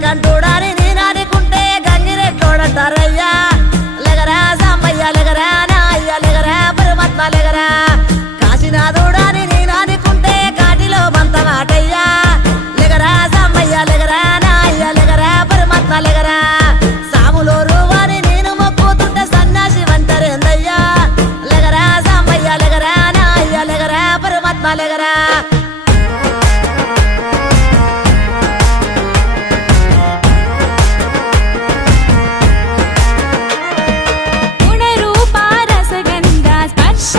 కంటూడాని నేనానుకుంటే గంగిరెట్లోడంటారయ్యా లెగరా సాంబయ్య లెగరా నా అయ్య లెగరా పరమాత్మ లెగరా కాశీనాథుడాని నేనానుకుంటే కాటిలో బంత మాటయ్యా లెగరా సాంబయ్య లెగరా నా అయ్య లెగరా పరమాత్మ లెగరా సాములోరు వారి నేను మొక్కుతుంటే సన్యాసి వంటరేందయ్యా లెగరా సాంబయ్య లెగరా నా అయ్య లెగరా పరమాత్మ లెగరా గుణరూప రసగంధ స్పర్శ